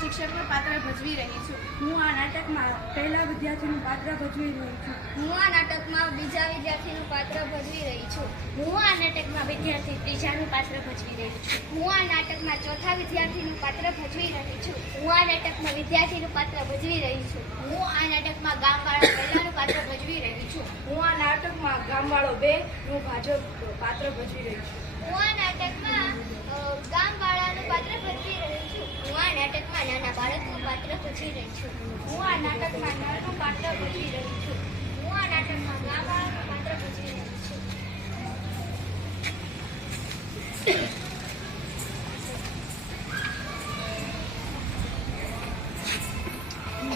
શિક્ષકનું પાત્ર ભજવી રહી છું. હું આ નાટકમાં પહેલા વિદ્યાર્થીનું પાત્ર ભજવી રહી છું. હું આ નાટકમાં બીજા વિદ્યાર્થીનું પાત્ર ભજવી રહી છું. હું આ નાટકમાં વિદ્યાર્થી ત્રીજાનું પાત્ર ભજવી રહી છું. હું આ નાટકમાં ચોથા વિદ્યાર્થીનું પાત્ર ભજવી રહી છું. હું આ નાટકમાં વિદ્યાર્થીનું પાત્ર ભજવી રહી છું. હું આ નાટકમાં ગામવાળા પહેલાનું પાત્ર ભજવી રહી છું. હું આ નાટકમાં ગામવાળો બે નું ભાજપ પાત્ર ભજવી રહી છું. હું આ નાટકમાં ગામવાળાનું પાત્ર ભજવી રહી છું. હું આ નાટકમાં નાના બાળકનું પાત્ર ભજવી રહી છું. હું આ નાટકમાં નળનું પાત્ર ભજવી રહી છું. હું આ નાટકમાં ગામવાળાનું પાત્ર ભજવી રહી છું.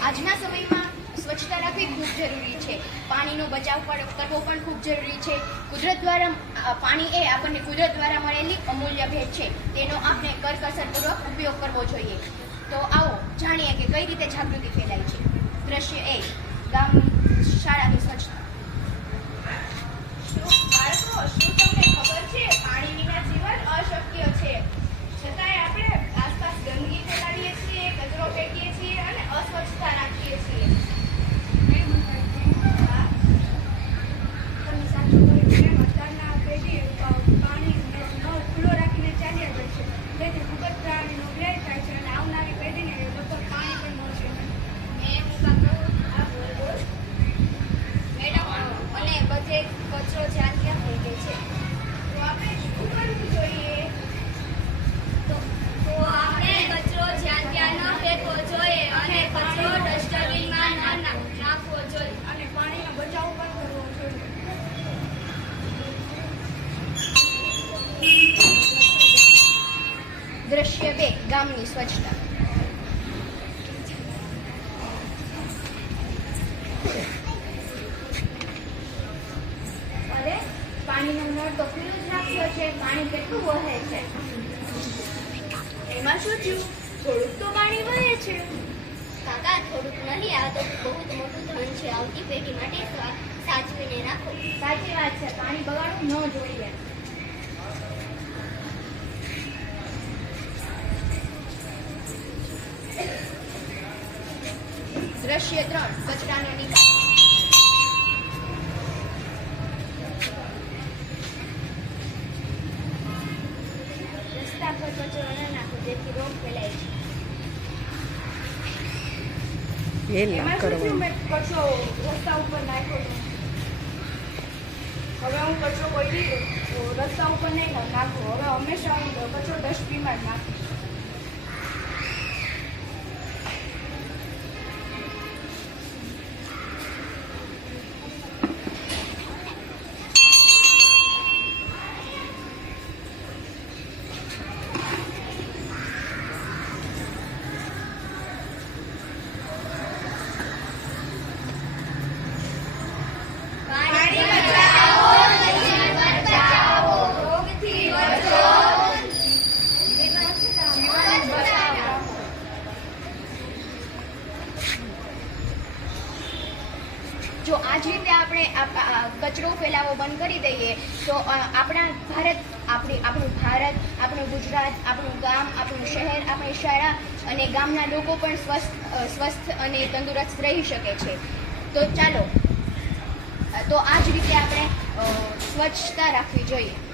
આજના સમયમાં સ્વચ્છતા રાખવી ખૂબ જરૂરી છે. પાણીનો બચાવ કરવો પણ ખૂબ જરૂરી છે. કુદરત દ્વારા પાણી એ આપણને કુદરત દ્વારા મળેલી અમૂલ્ય ભેટ છે. તેનો આપણે કરકસરપૂર્વક ઉપયોગ કરવો જોઈએ. તો આવો જાણીએ કે કઈ રીતે જાગૃતિ ફેલાય છે. દ્રશ્ય એ ગામ, શાળાની સ્વચ્છતા શું બાળકો શું તમને ખબર છે પાણી વિના જીવન અશક્ય છે છતાંય આપણે આસપાસ ગંદકી ફેલાવીએ છીએ કચરો ફેંકીએ છીએ અને અસ્વચ્છતા રાખીએ છીએ હા. તમે સાચું કહ્યું એમ અત્યારના પેઢી પાણી નળ ખુલ્લો રાખીને ચાલ્યા જાય છે તેથી ખૂબ જ પ્રાણીનો વ્યય થાય છે અને આવનારી પેઢીને લગભગ પાણી પણ મળશે નહીં. મેં હું કામ આ બોલ બોલ મેડમ અને બધે કચરો જ્યાં ત્યાં થઈ ગઈ છે તો આપણે શું કરવું જોઈએ તો તો આપણે કચરો જ્યાં ત્યાં ન ફેંકવો જોઈએ અને કચરો ડસ્ટબિનમાં ના ના- નાખવો જોઈએ અને પાણીનો બચાવ પણ કરવો જોઈએ દ્રશ્ય બે ગામની સ્વચ્છતા. અરે પાણીનો નળ તો ખુલ્લો જ રાખ્યો છે પાણી કેટલું વહે છે? એમાં શું થયું? થોડુંક તો પાણી વહે છે. કાકા થોડુંક નહીં આ તો બહુ જ મોટું ધન છે. આવતી પેઢી માટે સાચવીને રાખો. સાચી વાત છે. પાણી બગાડવું ન જોઈએ. દ્રશ્ય ત્રણ કચરાનો નિકાલ. રસ્તા પર કચરો ન નાખો જેથી રોગ ફેલાય છે. એમાં શું થયું કચરો રસ્તા ઉપર નાખ્યો હવે હું કચરો કોઈ રસ્તા ઉપર નહીં નાખું. હવે હંમેશા હું કચરો ડસ્ટબિનમાં જ નાખું જો રીતે આપણે કચરો ફેલાવો બંધ કરી દઈએ, તો આપણા ભારત, આપણી, આપણું ભારત, આપણું ગુજરાત, આપણું ગામ, આપણું શહેર, આપણી શાળા અને ગામના લોકો પણ સ્વસ્થ સ્વસ્થ અને તંદુરસ્ત રહી શકે છે. તો ચાલો તો આ જ રીતે આપણે સ્વચ્છતા રાખવી જોઈએ.